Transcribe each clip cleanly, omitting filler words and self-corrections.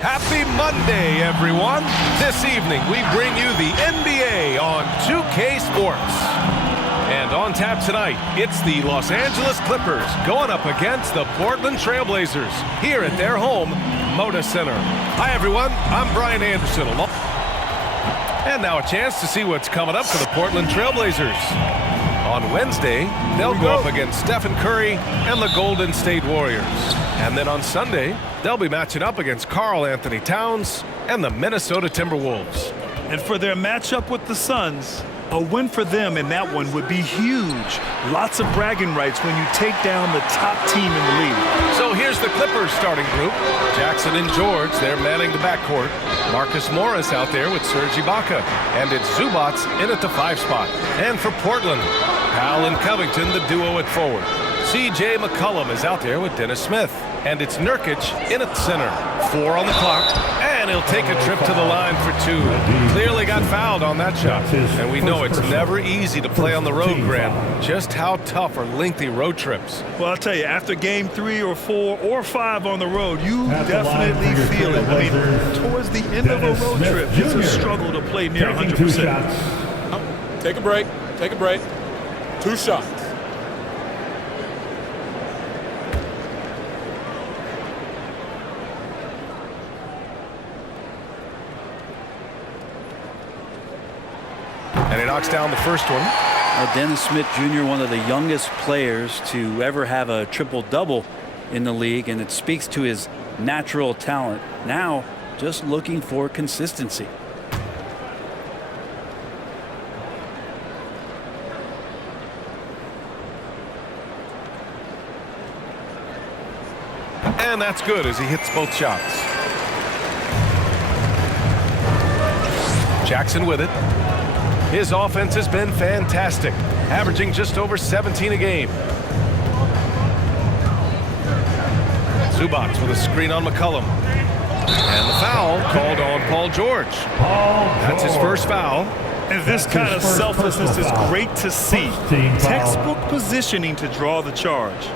Happy Monday, everyone. This evening, we bring you the NBA on 2K Sports. And on tap tonight, it's the Los Angeles Clippers going up against the Portland Trail Blazers here at their home, Moda Center. Hi, everyone. I'm Brian Anderson. And now a chance to see what's coming up for the Portland Trail Blazers. On Wednesday, they'll go up against Stephen Curry and the Golden State Warriors. And then on Sunday, they'll be matching up against Karl Anthony Towns and the Minnesota Timberwolves. And for their matchup with the Suns, a win for them in that one would be huge. Lots of bragging rights when you take down the top team in the league. So here's the Clippers starting group. Jackson and George, they're manning the backcourt. Marcus Morris out there with Serge Ibaka. And it's Zubac in at the 5 spot. And for Portland, Powell and Covington, the duo at forward. C.J. McCollum is out there with Dennis Smith. And it's Nurkic in at center. 4 on the clock. And he'll take a trip to the line for 2. Clearly got fouled on that shot. And we know it's never easy to play on the road, Grant. Just how tough are lengthy road trips? Well, I'll tell you, after game 3 or 4 or 5 on the road, you definitely feel it. I mean, towards the end of a road trip, it's a struggle to play near 100%. Take a break. Take a break. 2 shots. And he knocks down the first one. Dennis Smith Jr., one of the youngest players to ever have a triple-double in the league, and it speaks to his natural talent. Now, just looking for consistency. And that's good as he hits both shots. Jackson with it. His offense has been fantastic, averaging just over 17 a game. Zubac with a screen on McCollum. And the foul called on Paul George. That's his first foul. And this kind of selflessness is great to see. Textbook positioning to draw the charge.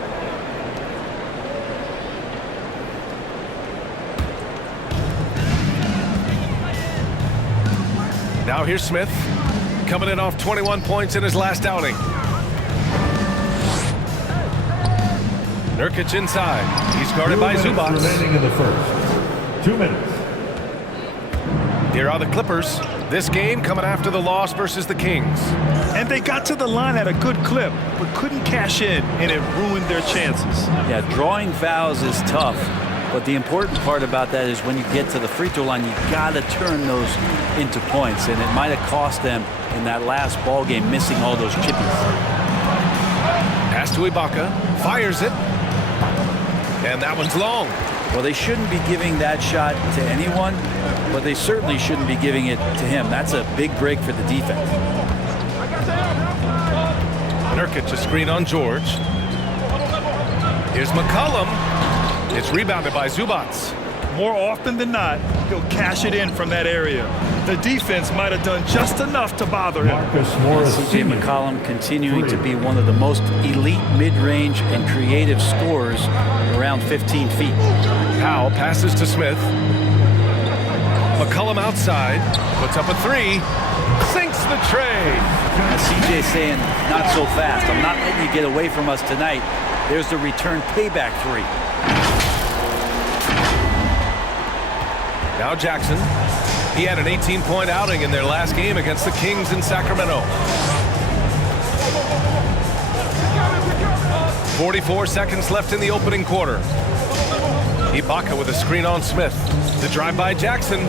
Now here's Smith, coming in off 21 points in his last outing. Nurkic inside. He's guarded by Zubac. Remaining in the first. 2 minutes. Here are the Clippers. This game coming after the loss versus the Kings. And they got to the line at a good clip, but couldn't cash in, and it ruined their chances. Yeah, drawing fouls is tough. But the important part about that is when you get to the free throw line, you got to turn those into points. And it might have cost them in that last ball game, missing all those chippies. Pass to Ibaka. Fires it. And that one's long. Well, they shouldn't be giving that shot to anyone, but they certainly shouldn't be giving it to him. That's a big break for the defense. Nurkic a screen on George. Here's McCollum. It's rebounded by Zubac. More often than not, he'll cash it in from that area. The defense might have done just enough to bother him. C.J. McCollum continuing to be one of the most elite mid-range and creative scorers around 15 feet. Powell passes to Smith. McCollum outside. Puts up a 3. Sinks the tray. C.J. saying, not so fast. I'm not letting you get away from us tonight. There's the return payback 3. Now Jackson. He had an 18-point outing in their last game against the Kings in Sacramento. 44 seconds left in the opening quarter. Ibaka with a screen on Smith. The drive by Jackson.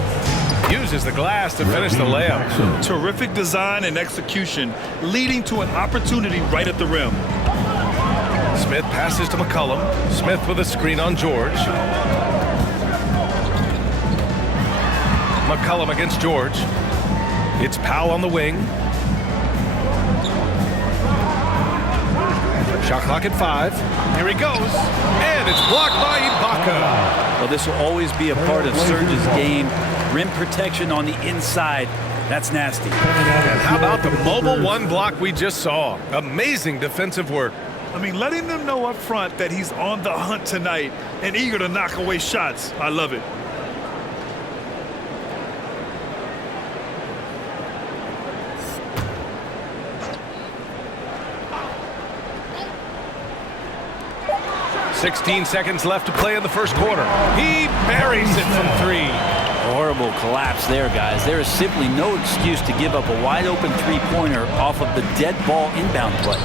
Uses the glass to finish the layup. Terrific design and execution, leading to an opportunity right at the rim. Smith passes to McCollum. Smith with a screen on George. McCollum against George. It's Powell on the wing. Shot clock at 5. Here he goes. And it's blocked by Ibaka. Well, this will always be a part of Serge's game. Rim protection on the inside. That's nasty. And how about the mobile 1 block we just saw? Amazing defensive work. I mean, letting them know up front that he's on the hunt tonight and eager to knock away shots. I love it. 16 seconds left to play in the first quarter. He buries it from 3. Horrible collapse there, guys. There is simply no excuse to give up a wide-open three-pointer off of the dead ball inbound play.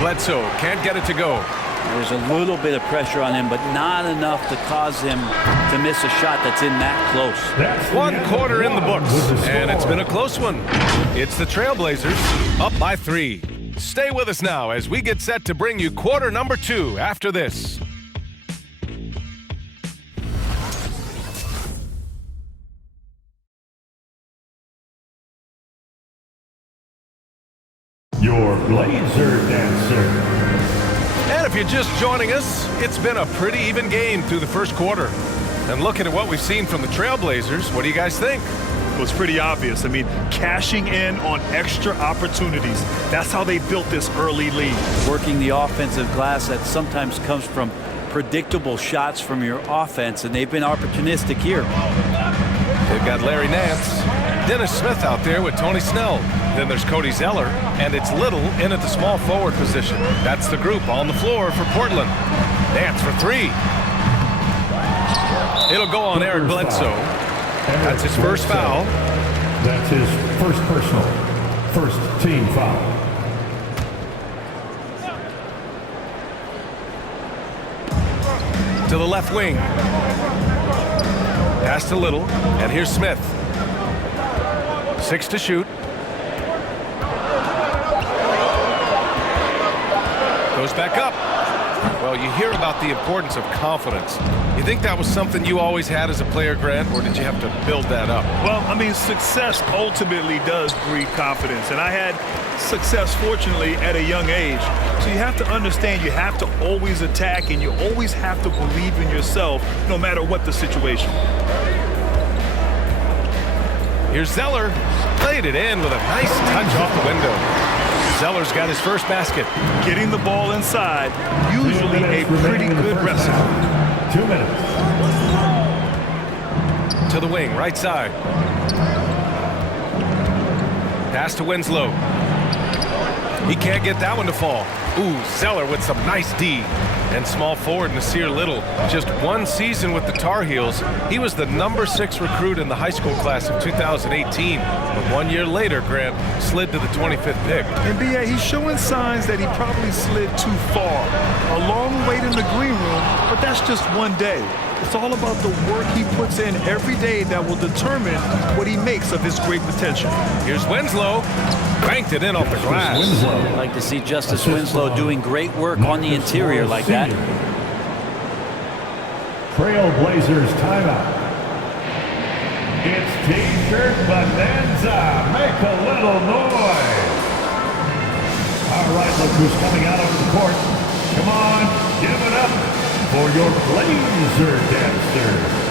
Bledsoe can't get it to go. There's a little bit of pressure on him, but not enough to cause him to miss a shot that's in that close. One quarter in the books, and it's been a close one. It's the Trailblazers up by 3. Stay with us now as we get set to bring you quarter number 2 after this. Your Blazer Dancer. And if you're just joining us, it's been a pretty even game through the first quarter. And looking at what we've seen from the Trailblazers, what do you guys think? Well, it's pretty obvious. I mean, cashing in on extra opportunities. That's how they built this early lead. Working the offensive glass that sometimes comes from predictable shots from your offense, and they've been opportunistic here. They've got Larry Nance, Dennis Smith out there with Tony Snell. Then there's Cody Zeller, and it's Little in at the small forward position. That's the group on the floor for Portland. Nance for 3. It'll go on Eric Bledsoe. That's his first foul. That's his first personal, first team foul. To the left wing. Pass to Little, and here's Smith. 6 to shoot. Goes back up. Well, you hear about the importance of confidence. You think that was something you always had as a player, Grant, or did you have to build that up? Well, I mean, success ultimately does breed confidence. And I had success, fortunately, at a young age. So you have to understand you have to always attack, and you always have to believe in yourself no matter what the situation. Here's Zeller. Played it in with a nice touch off the window. Zeller's got his first basket. Getting the ball inside, usually a pretty good recipe. 2 minutes. To the wing, right side. Pass to Winslow. He can't get that one to fall. Ooh, Zeller with some nice D. And small forward Nasir Little. Just one season with the Tar Heels. He was the number 6 recruit in the high school class of 2018. But 1 year later, Grant slid to the 25th pick. NBA, he's showing signs that he probably slid too far. A long wait in the green room, but that's just one day. It's all about the work he puts in every day that will determine what he makes of his great potential. Here's Winslow. Banked it in off the glass. I'd like to see Justice Winslow doing great work on the interior like that. Trailblazers timeout. It's T-shirt Bonanza. Make a little noise. All right, look who's coming out onto the court. Come on, give it up for your Blazer Dancers.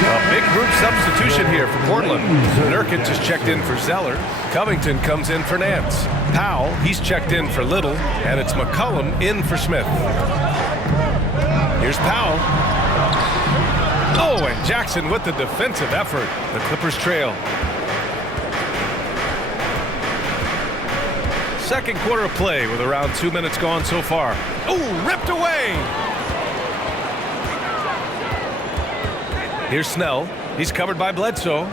A big group substitution here for Portland. Nurkic has checked in for Zeller. Covington comes in for Nance. Powell, he's checked in for Little. And it's McCollum in for Smith. Here's Powell. Oh, and Jackson with the defensive effort. The Clippers trail. Second quarter of play with around 2 minutes gone so far. Oh, ripped away. Here's Snell. He's covered by Bledsoe.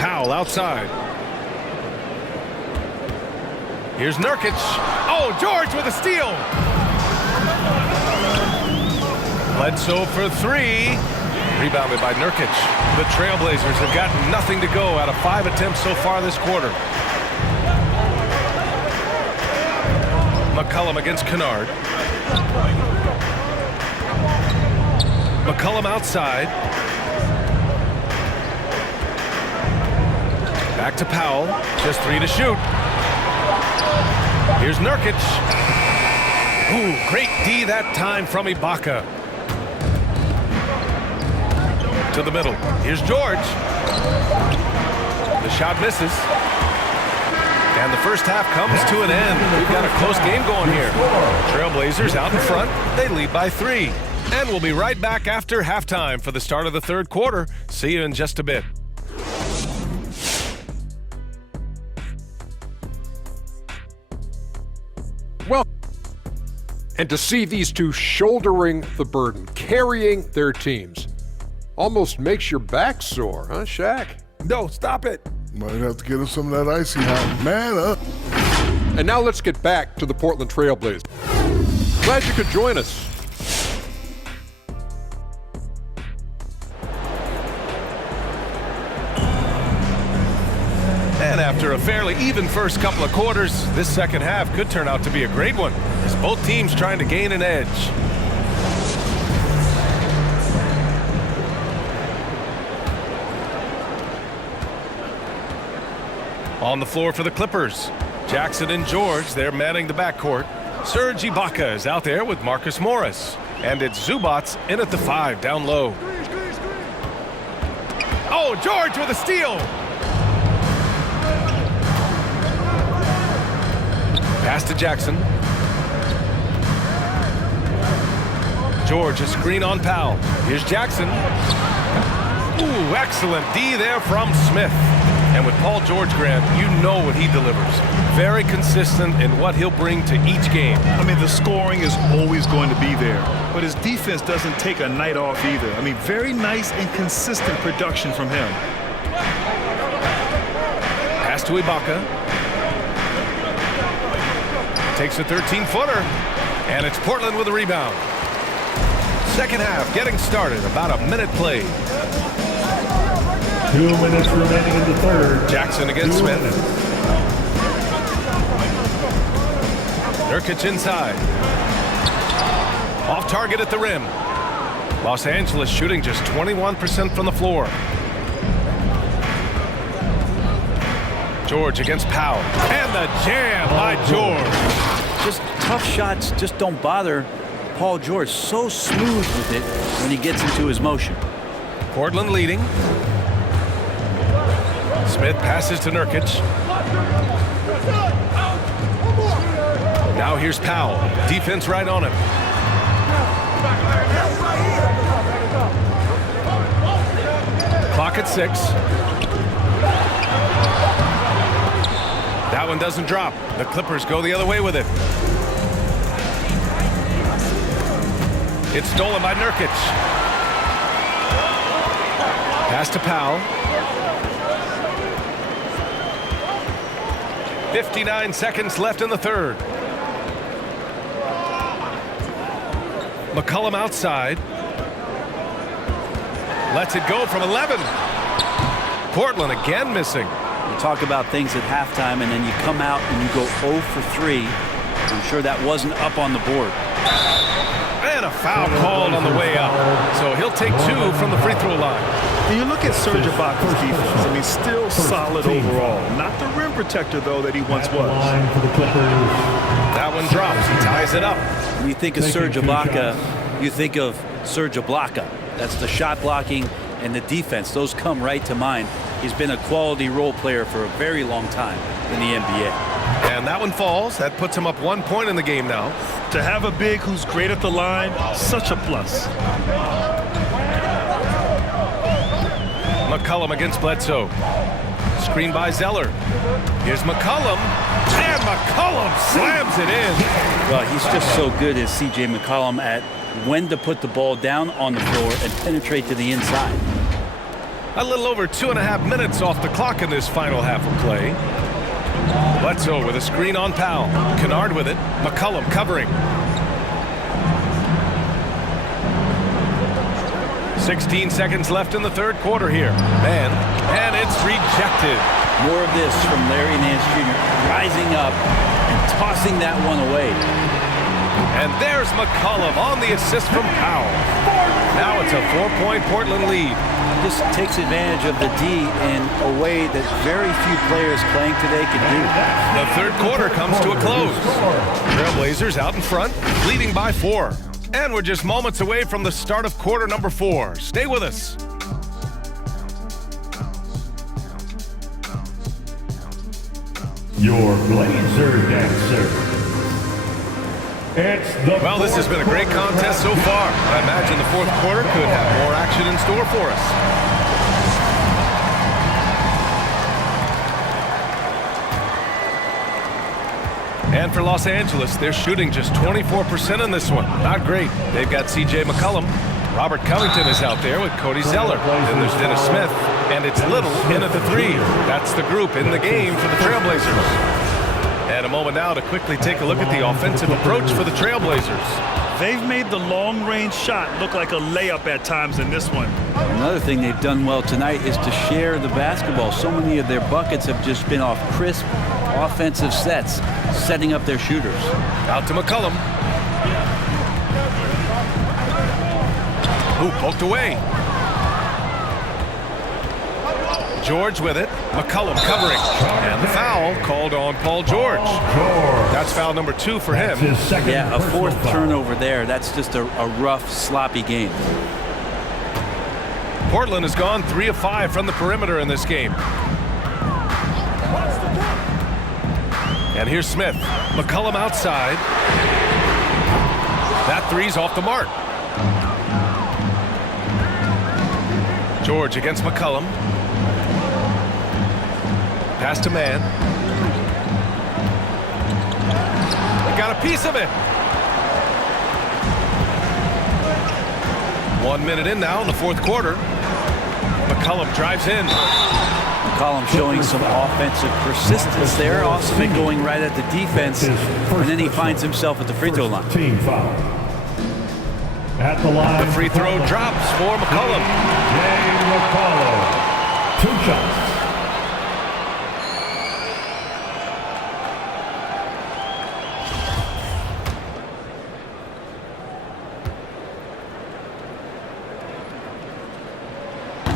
Powell outside. Here's Nurkic. Oh, George with a steal. Bledsoe for 3. Rebounded by Nurkic. The Trailblazers have gotten nothing to go out of 5 attempts so far this quarter. McCollum against Kennard. McCollum outside. Back to Powell. Just 3 to shoot. Here's Nurkic. Ooh, great D that time from Ibaka. To the middle. Here's George. The shot misses. And the first half comes to an end. We've got a close game going here. Trailblazers out in front. They lead by 3. And we'll be right back after halftime for the start of the third quarter. See you in just a bit. And to see these two shouldering the burden, carrying their teams, almost makes your back sore, huh, Shaq? No, stop it. Might have to get him some of that icy hot man up. And now let's get back to the Portland Trail Blazers. Glad you could join us. And after a fairly even first couple of quarters, this second half could turn out to be a great one, as both teams trying to gain an edge. On the floor for the Clippers, Jackson and George, they're manning the backcourt. Serge Ibaka is out there with Marcus Morris. And it's Zubats in at the 5 down low. Oh, George with a steal. Pass to Jackson. George, a screen on Powell. Here's Jackson. Ooh, excellent D there from Smith. And with Paul George, Grant, you know what he delivers. Very consistent in what he'll bring to each game. I mean, the scoring is always going to be there, but his defense doesn't take a night off either. I mean, very nice and consistent production from him. Pass to Ibaka. Takes a 13-footer, and it's Portland with a rebound. Second half getting started, about a minute played. 2 minutes remaining in the third. Jackson against Smith. Nurkic inside. Off target at the rim. Los Angeles shooting just 21% from the floor. George against Powell. And the jam by George. Just tough shots just don't bother Paul George. So smooth with it when he gets into his motion. Portland leading. Smith passes to Nurkic. Now here's Powell. Defense right on him. Clock at 6. That one doesn't drop. The Clippers go the other way with it. It's stolen by Nurkic. Pass to Powell. 59 seconds left in the third. McCollum outside. Lets it go from 11. Portland again missing. You talk about things at halftime, and then you come out and you go 0 for 3. I'm sure that wasn't up on the board. And a foul called on the way up. So he'll take 2 from the free throw line. And you look at Serge Ibaka's defense. I mean, still solid overall. Not the rim protector, though, that he once was. That one drops. He ties it up. When you think of Serge Ibaka, you think of Serge Ibaka. That's the shot blocking and the defense. Those come right to mind. He's been a quality role player for a very long time in the NBA. And that one falls. That puts him up 1 point in the game now. To have a big who's great at the line, such a plus. McCollum against Bledsoe. Screen by Zeller. Here's McCollum. And McCollum slams it in. Well, he's just so good as C.J. McCollum at when to put the ball down on the floor and penetrate to the inside. A little over 2.5 minutes off the clock in this final half of play. Bledsoe with a screen on Powell. Kennard with it. McCollum covering. 16 seconds left in the third quarter here. Man, and it's rejected. More of this from Larry Nance Jr. rising up and tossing that one away. And there's McCollum on the assist from Powell. Now it's a 4-point Portland lead. Just takes advantage of the D in a way that very few players playing today can do. The third quarter comes to a close. Trailblazers out in front, leading by 4. And we're just moments away from the start of quarter number 4. Stay with us. Your Blazer dancer. Well, this has been a great contest so far. I imagine the fourth quarter could have more action in store for us. And for Los Angeles, they're shooting just 24% in this one. Not great. They've got C.J. McCollum. Robert Covington is out there with Cody Zeller. Then there's Dennis Smith. And it's Little in at the 3. That's the group in the game for the Trailblazers. And a moment now to quickly take a look at the offensive approach for the Trailblazers. They've made the long-range shot look like a layup at times in this one. Another thing they've done well tonight is to share the basketball. So many of their buckets have just been off crisp offensive sets, setting up their shooters. Out to McCollum. Ooh, poked away. George with it. McCollum covering. And the foul called on Paul George. That's foul number 2 for him. Yeah, a 4th turnover there. That's just a rough, sloppy game. Portland has gone 3 of 5 from the perimeter in this game. And here's Smith. McCollum outside. That 3's off the mark. George against McCollum. Pass to man. They got a piece of it. 1 minute in now in the 4th quarter. McCollum drives in. McCollum showing some offensive persistence there, also been going right at the defense, and then he finds himself at the free throw line. Team foul. At the line. The free throw drops for McCollum. McCollum. 2 shots.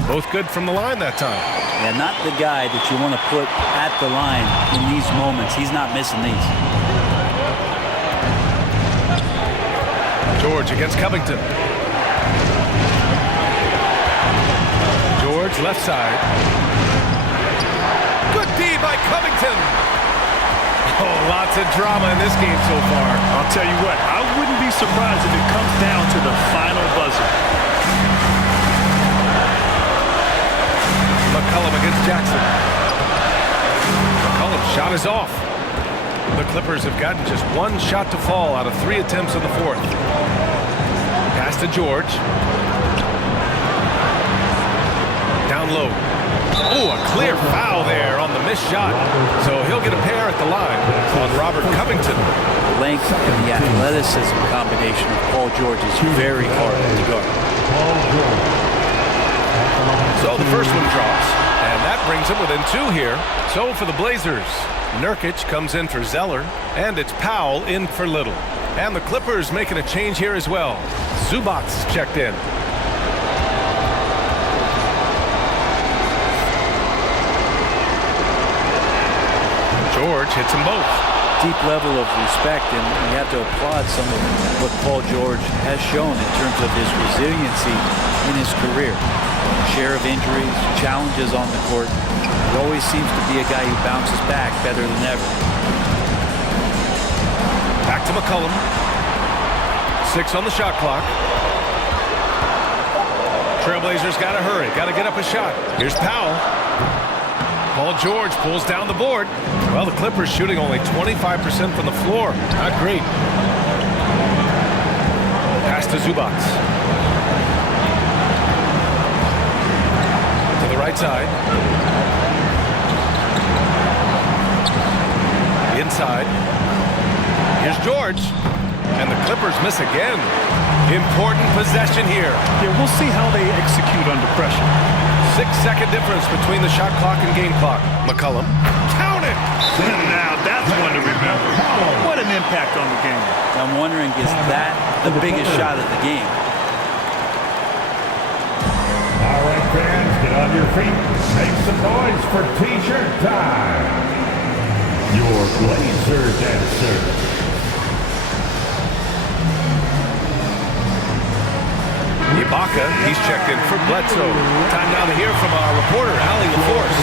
Both good from the line that time. Yeah, not the guy that you want to put at the line in these moments. He's not missing these. George against Covington. George left side. Good D by Covington. Oh, lots of drama in this game so far. I'll tell you what, I wouldn't be surprised if it comes down to the final buzzer. McCollum against Jackson. McCollum's shot is off. The Clippers have gotten just 1 shot to fall out of 3 attempts in the 4th. Pass to George. Down low. Oh, a clear foul there on the missed shot. So he'll get a pair at the line on Robert Covington. The length and the athleticism combination of Paul George is very hard to guard. Paul George. So the first one drops, and that brings him within 2 here. So for the Blazers, Nurkic comes in for Zeller, and it's Powell in for Little. And the Clippers making a change here as well. Zubac checked in. George hits them both. Deep level of respect, and you have to applaud some of what Paul George has shown in terms of his resiliency in his career. Share of injuries, challenges on the court. He always seems to be a guy who bounces back better than ever. Back to McCollum. 6 on the shot clock. Trailblazers got to hurry, got to get up a shot. Here's Powell. Paul George pulls down the board. Well, the Clippers shooting only 25% from the floor. Not great. Pass to Zubac. To the right side. Inside. Here's George. And the Clippers miss again. Important possession here. Yeah, we'll see how they execute under pressure. 6-second difference between the shot clock and game clock. McCollum. Count it! Now that's one to remember. What an impact on the game. I'm wondering, is that the biggest shot of the game? All right, fans, get on your feet. Make some noise for T-shirt time. Your Blazer dancer. Ibaka, he's checked in for Bledsoe. Time now to hear from our reporter, Allie LaForce.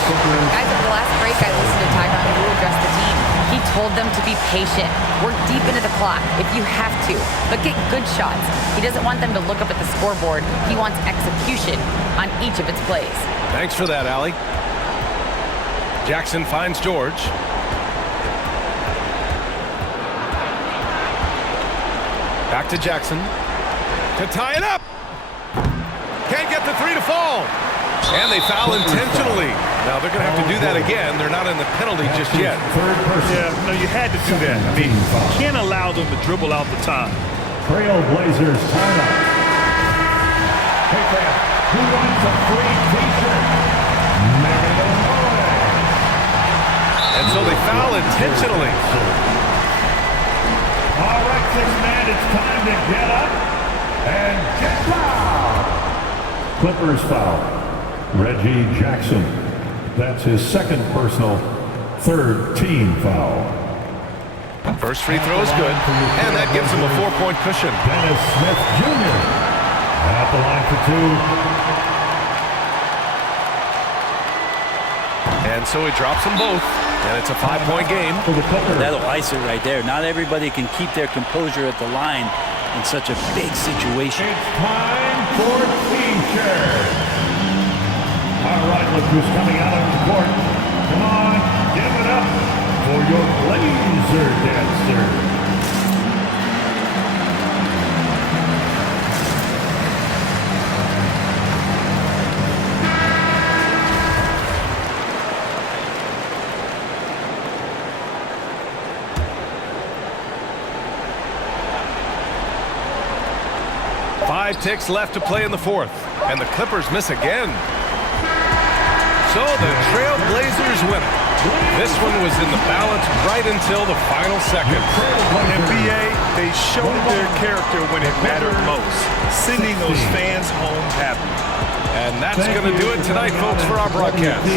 Guys, at the last break, I listened to Tyronn Lue address the team. He told them to be patient. Work deep into the clock if you have to, but get good shots. He doesn't want them to look up at the scoreboard. He wants execution on each of its plays. Thanks for that, Allie. Jackson finds George. Back to Jackson. To tie it up. Can't get the three to fall. And they foul intentionally. Now they're going to have to do that again. They're not in the penalty just yet. Yeah, no, you had to do that. I mean, you can't allow them to dribble out the time. Trailblazers timeout. Hey, fan, who wants a free t-shirt? Make it a noise. And so they foul intentionally. All right, six-man, it's time to get up and get fouled. Clippers foul. Reggie Jackson. That's his second personal, third team foul. First free throw is good, and that gives him a 4-point cushion. Dennis Smith Jr. at the line for two. And so he drops them both, and it's a 5-point game. That'll ice it right there. Not everybody can keep their composure at the line in such a big situation. It's time for T-shirt. All right, look who's coming out of the court. Come on, give it up for your Blazer dancer. Five ticks left to play in the fourth, and the Clippers miss again. So the Trailblazers win it. This one was in the balance right until the final seconds. NBA, they showed their character when it mattered most, sending those fans home happy. And that's going to do it tonight, folks, for our broadcast.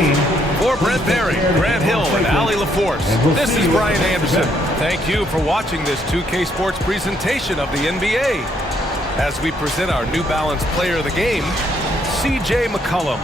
For Brent Berry, Grant Hill, and Allie LaForce, this is Brian Anderson. Thank you for watching this 2K Sports presentation of the NBA. As we present our New Balance Player of the Game, C.J. McCollum.